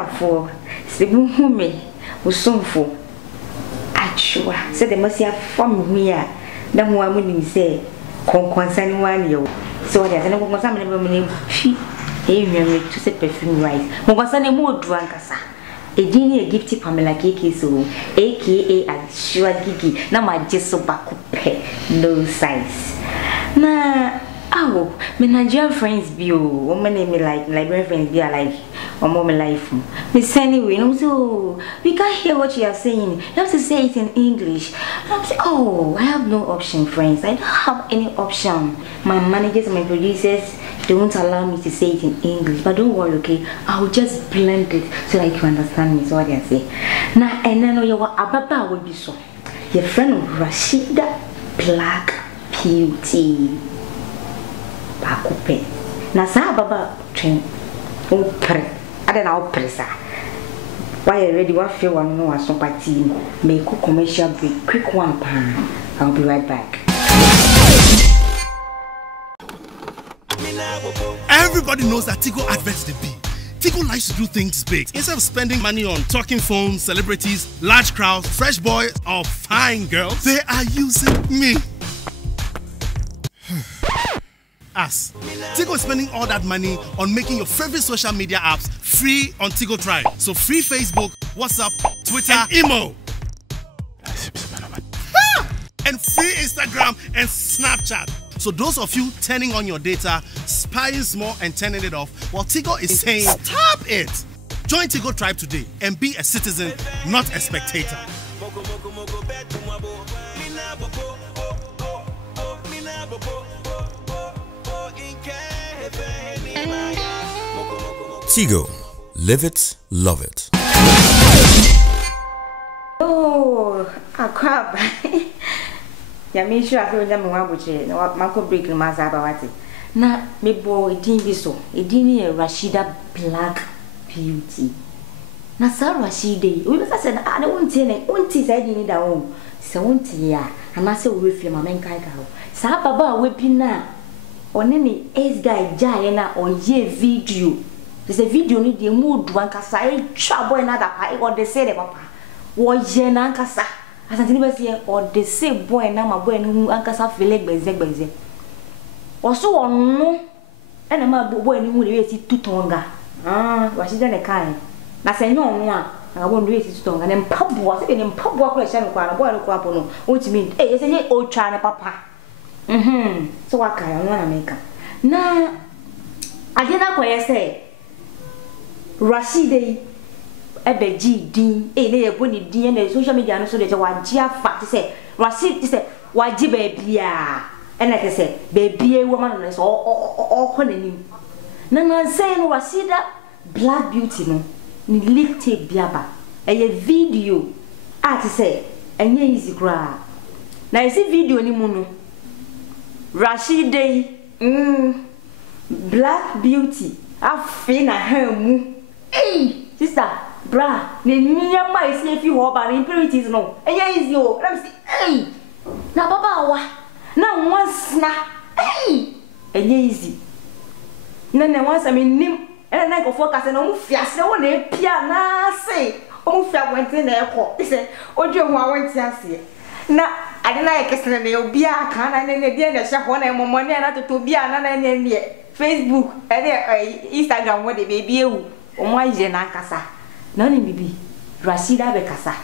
Ghana for Sibume, Usumfo. Achua, said the Mercia from here. The woman say, concerning 1 year. So there's no somebody name she to say perfume rice. Mongosane more drunk as a genie gifty Pamela Kiki so aka Ashua Gigi. Now my just so back no size. Nah. Oh, my Nigerian friends be woman name me like Liberian friends be like or more my life. Miss anyway, so we can't hear what you are saying. You have to say it in English. I'm saying, oh, I have no option, friends. I don't have any option. My managers and my producers don't allow me to say it in English. But don't worry, okay? I'll just blend it so that you can understand me. So what I say. Now, and then you are Ababa will be so. Your friend Rashida Black Beauty. Bakupe. Na sa baba train. O pre. Ada na o presa. Why you ready? What feel one no aso party? Make a commercial break. Quick one pan. I'll be right back. Everybody knows that Tigo adverts the big. Tigo likes to do things big. Instead of spending money on talking phones, celebrities, large crowds, fresh boys, or fine girls, they are using me. Us. Tigo is spending all that money on making your favorite social media apps free on Tigo Tribe. So free Facebook, WhatsApp, Twitter, and Imo. And free Instagram and Snapchat. So those of you turning on your data, spying small and turning it off, well, Tigo is saying, stop it! Join Tigo Tribe today and be a citizen, not a spectator. Tigo, live it, love it. Oh, a crab. Ya me sure I feel them one buche. No, Marco break no mazabawati. Na me boy edin so. Edin Rashida Black Beauty. Na sa Rashida. We be say na wonte ne wonte say edin da won. Se wonte ya. Ana se we fie ma men kai ka ho. Sa baba we bi na. One ni ace guy jaye na oye video. There's a video ni de mood wan kasa e twa boy na da pa e go de say de papa. Wo ye na kasa. Asantini be say or de say boy na ma boy ni ankasa fele gbeze. Oso wonu e na ma boy ni hu de we ti tutonga. Washida ne kai. Na se nyo onu a na boy ni we ti tutonga ne mpaboa se ne mpaboa ko ehia no kwa na boy no kwa po no. O ti mi e se nye o twa ne papa. So waka ya no na meka. Na agena ko ye say Rashida ebeji din na yebo ni din na social media no so de waji afa say Rashid say waji baabia na te say baabia wo ma no so o ko nanim na say no Rashida Black Beauty no ni lick tape biaba eye video ati say enye easy kra na isi video ni mu no Rashida Black Beauty afi na ha mu sister, bra, ne nyama isi efi ho ba impurities no. Eya easy o. Let me see. Hey. Na baba wa. Na once na. Hey. Eya easy. Na once I mean nim. Na go focus na mu fiase wo na epia na se. O mu fia wente na ekọ. Ise ojo ho awonti ase. Na ade na yekesere na obi aka na ne de na hye ho na emomo ne na toto obi ana na ne Facebook, Instagram wo de baby ewu. Omwa je na kasa na ni bibi Rashida be kasa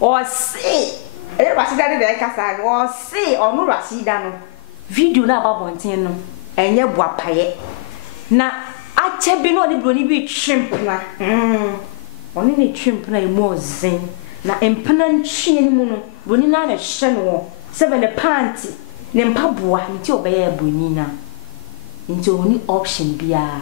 o si Rashida de kasa o si onu Rashida no video na ba bonten no enye buapaye na ache bi no ni broni bi shrimp na oni ni shrimp na emo zen na empana ntwe ni mu no broni na na hye no se be ne panty ne mpaboa nti obeye broni na nti oni option bia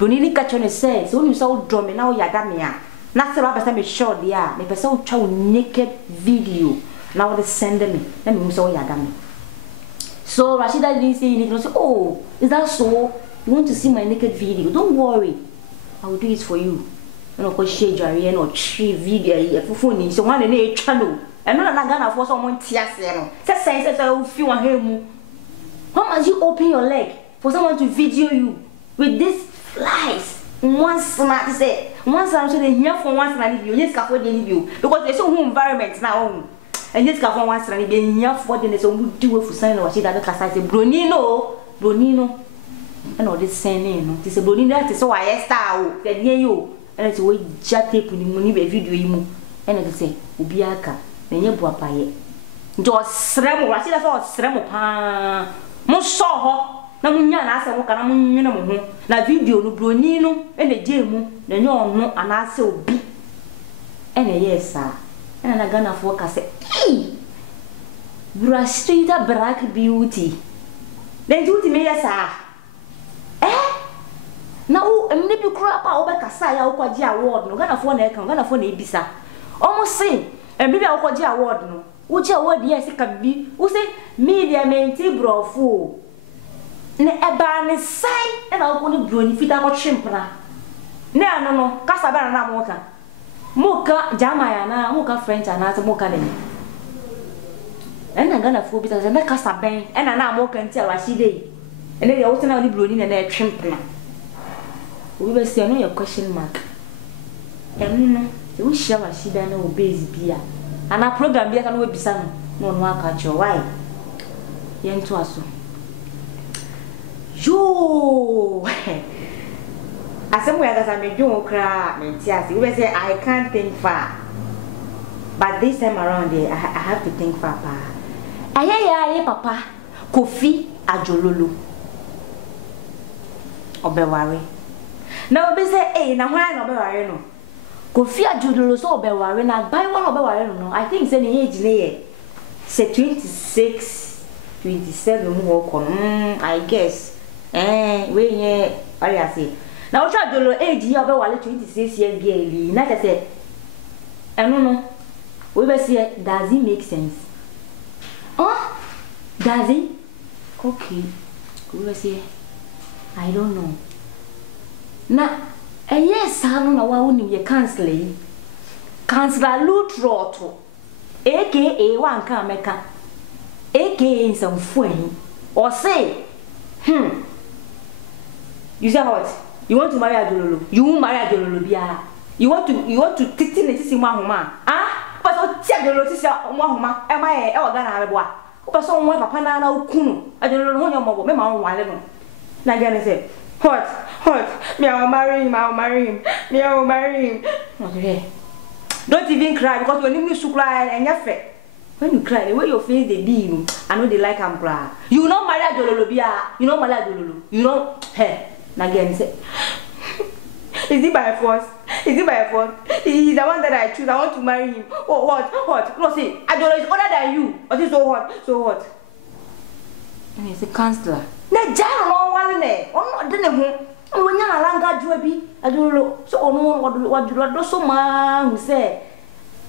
Broni ni kachone say so you saw draw me now yada me a na se ba pesa me show dia me pesa o twa naked video now they send me let me so yada me so Rashida didn't say anything. Say, oh, is that so? You want to see my naked video? Don't worry, I will do it for you. You know, cause share Jerry or tree video phone so one in channel and not gonna for someone tears no say I feel one hair. How much you open your leg for someone to video you with these flies? once na say once na so dey here for once na live you yes ka for dey live you because they say who environment na own and yes ka for once na dey here for dey so mu di we fu sign na wa she da ka say broni no and all this saying no this broni that is so I star o dey near you and it we ja tape ni mu ni be video yi mu and it say obi aka na nye bu apaye njo srem wa she da so srem pa mo so ho na munya na ase mo kana munwene mo ho na video no broni no e na je mu na nye ono ana ase obi e na yesa e na Ghana fo ka se bra street black beauty then beauty me yesa na o emne bi kura pa o be kasa ya o kwaji award no Ghana fo na e kan Ghana fo na ebisa omo se emne bi a o kwaji award no wo je award yes ka bi wo se media menti brofo ne eba ne sai na ko ni broni fita ko chimpra ne ano no kasa ba na moka jama ya na moka french na ta moka ne na Ghana fo bi ta na kasa ben na moka nti awashi dey ene de wote na ni broni na chimpra we be say no your question mark no se wo shia washi da na o base bia ana program bia ka no bisa no no aka cho why yento aso yo asemu ya gaza me dwon kra me tiasi we say I can't think far but this time around I have to think far pa aye papa Kofi Ajololo obeware na obi say na hwan na obeware no Kofi Ajololo so obeware na buy one obeware no I think say the age ne ye say 26 27 mo ko I guess we here I say now what Ajololo age here obeware 26 years girl na say no we be say does it make sense does it okay we be say I don't know na yes hanu na wa woni ye counselor Lutroto aka one kan meka aka some fun or say you say what you want to marry Ajololo you won't marry Ajololo bia you want to titi ne tisi mahoma but o ti Ajololo tisi mahoma e ma e o Ghana abeboa o be so won papa na okunu Ajololo ho nyomo me ma won wale no na Ghana say What? Me I will marry him. Okay. Don't even cry because when you cry and you fair. When you cry, the way your face they be, I know they like am cry. You know marry Ajololo bia. You know marry Ajololo. You know hey. Na again say. Is it by force? He's the one that I choose. I want to marry him. Oh, what? No, see, Ajololo is older than you. But it's so what? And he's a counselor. Na jaro no wale ne ono de ne ho wonya na langa dua bi Ajololo so ono waduro do so ma hu se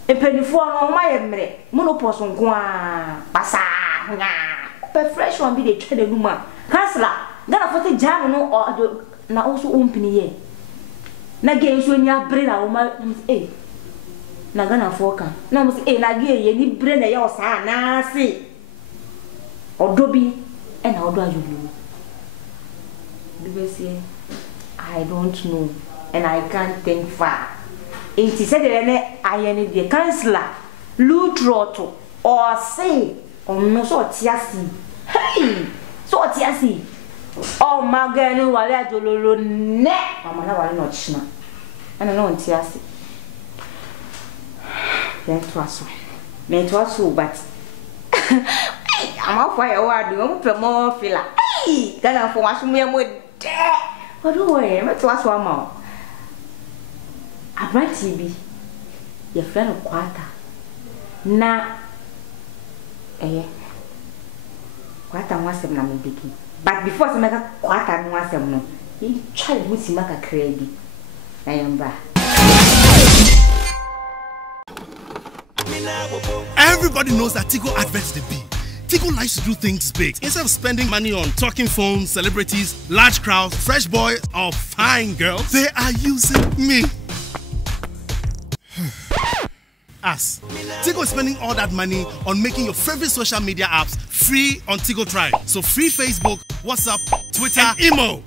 epenifo no ma ye mre mo no poso nko a pasa nya pe fresh one bi de twede numa kansla Ghana fote jaro no na also ompini ye na ge so nya bre na wo ma na Ghana foka na mo se na ge ye ni bre na ye o sa na se odobi and how do Ajololo? I don't know and I can't think far. It is said that I am the counselor Lutroto or say no so tiasi. Hey, so tiasi. Oh my God, no wale Ajololo ne. Mama na wale no china. And I know tiasi. Then twaso but I'm off for a word, you won't put more filler. Hey, Ghana for wash me with dead. What do I am to ask one more? A bright TV, your friend of quarter. Na, quarter was a number biggie. But before some make a quarter was a no, he tried with him like a crabby. I am back. Everybody knows that Tigo adverts the beat. Tigo likes to do things big. Instead of spending money on talking phones, celebrities, large crowds, fresh boys, or fine girls, they are using me. Us. Tigo is spending all that money on making your favorite social media apps free on Tigo Tribe. So free Facebook, WhatsApp, Twitter, and Imo.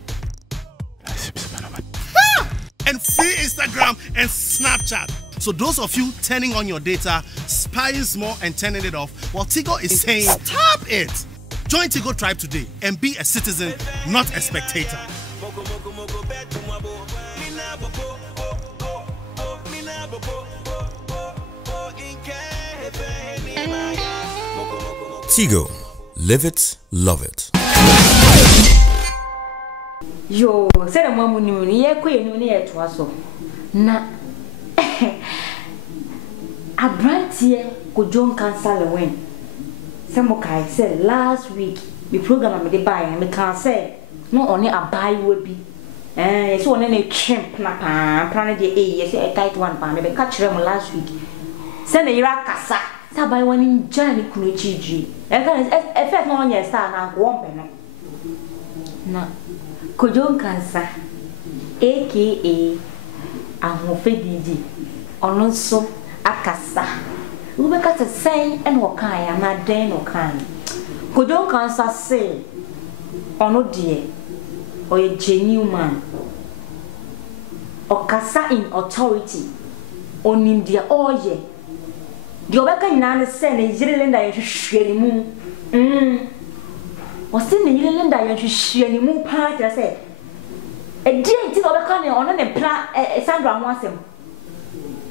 and free Instagram and Snapchat. So those of you turning on your data, spying more and turning it off, while Tigo is saying, stop it! Join Tigo Tribe today and be a citizen, not a spectator. Tigo, live it, love it. Yo, said a woman knew near queen near to us. Na a brand here could John cancel win. Samokai said last week the program I made buy and me can't say no only a buy would be. So on any chimp na plan the yes a tight one pan me catch them last week. Send a Irakasa. Sabai one in Johnny Kunuchi. I felt no on your star now one penny. Na Kojon Cancer, aka Amofedidi, Ononso Akasa. We got a saying and Wakai and not den or kind. Kojon Cancer say, Ono dear, or a genuine man, or Kasa in authority, on India all ye. The Obeka Nana send a Zilenda to share the moon. Was in the Linda and she share the moon part, I said. A dainty Obeka on a plan a Sandra wants him.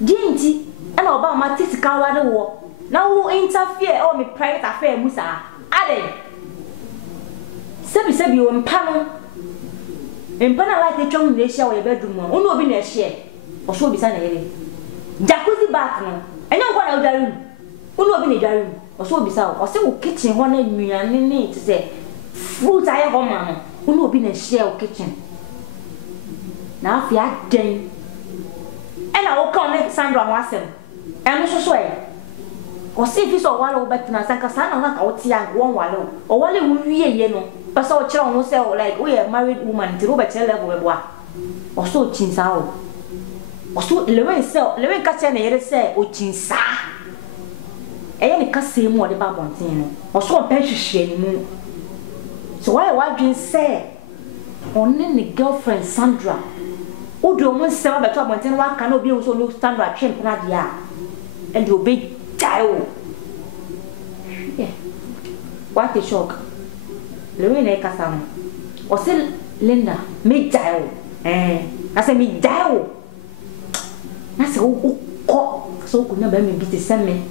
Dainty and Obama Tissikawa the war. Now who interfere all my private affair, Musa? Ade Sebi you in panel. In panel like the chong they share your bedroom, who will be a share or so beside a jacuzzi bath. I know what I'll do. Who will be a room or so beside or so kitchen one me and need to say. Fruits I have on mamma, who will be in a shell kitchen. Now, if you are done, and I will connect Sandra Watson, and Mr. Sway. Or see if you saw one over to Nasanka, like out here, one wallow, or while you will be a yellow, but so children will sell like we are married woman to Robert level, or so chinsao. Or so Lewin sell, Lewin Cassan, say, or chinsa. Any cassay more the Babontin, or so a pension shady moon. So why you say only the girlfriend Sandra who do almost 7 by 12 months and one cannot be also no Sandra chimp Nadia and you big child. Yeah. What a shock. Lorena Casam or say Linda, me child. I say me child. I said, oh, so could never be to send me.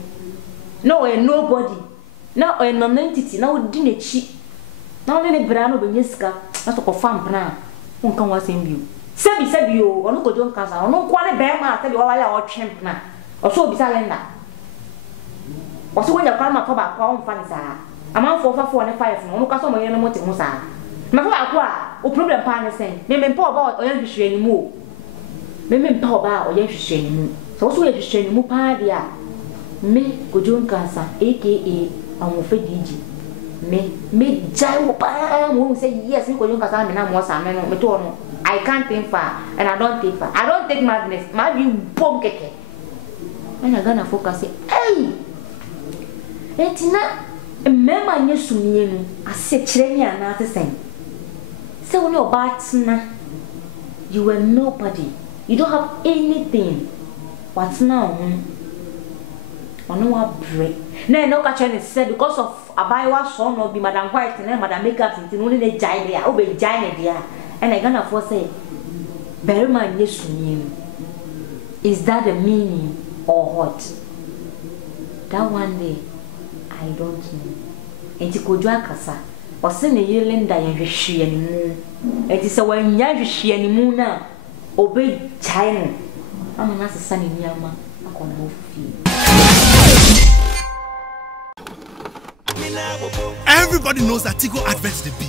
No, and nobody. No, and non-entity, no dinner cheap. Now let me brano benyeska na to confirm plan won kan wa sembi sebi o onu ko jon kansa onu kwa ne be ma sebi wa wale o twemp na o so obi salenda o so wonya kwa ma fa ba kwa on fa ni sa ama fo fa fo ne 5 no onu ka so mo yene mo te mo sa ma fa ba kwa o problem pa ne sen me mpa oba o yan hwehwe ni mu o me mpa oba o yan hwehwe ni mu so so ye hwehwe ni mu pa dia me ko jon kansa aka Amofedidi me jai pa who say yes we go kasa me na mo sa me no me to no I can't think far and I don't think far. I don't take madness. My view bomb keke. When I gonna focus say hey etina mema nye sumie no ase kire ni ana ate sen say when you batsna you were nobody, you don't have anything. What's now ono wa break na no ka chene said because of abaiwa so no be madam white and madam makeup tin no ne jai there o be jai ne there and I gonna for say very man yesu. Is that the meaning or what? That one day I don't know. Enti kodwa kasa o se ne Linda ye hwehwe ani mu enti se wanya hwehwe ani mu na obe jai no ama na sesa ne niama akona ofi. Everybody knows that Tigo adverts the B.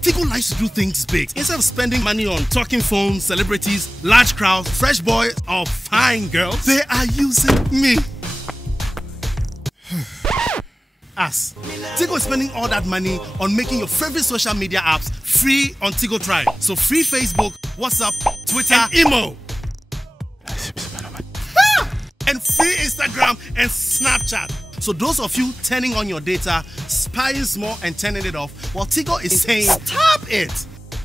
Tigo likes to do things big. Instead of spending money on talking phones, celebrities, large crowds, fresh boys, or fine girls, they are using me. Us. Tigo is spending all that money on making your favorite social media apps free on Tigo Tribe. So free Facebook, WhatsApp, Twitter, and Imo. And free Instagram and Snapchat. So those of you turning on your data, spying more and turning it off, while Tigo is saying, stop it!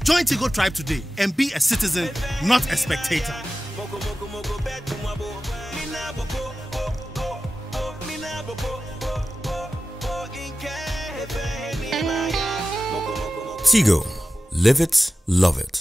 Join Tigo Tribe today and be a citizen, not a spectator. Tigo, live it, love it.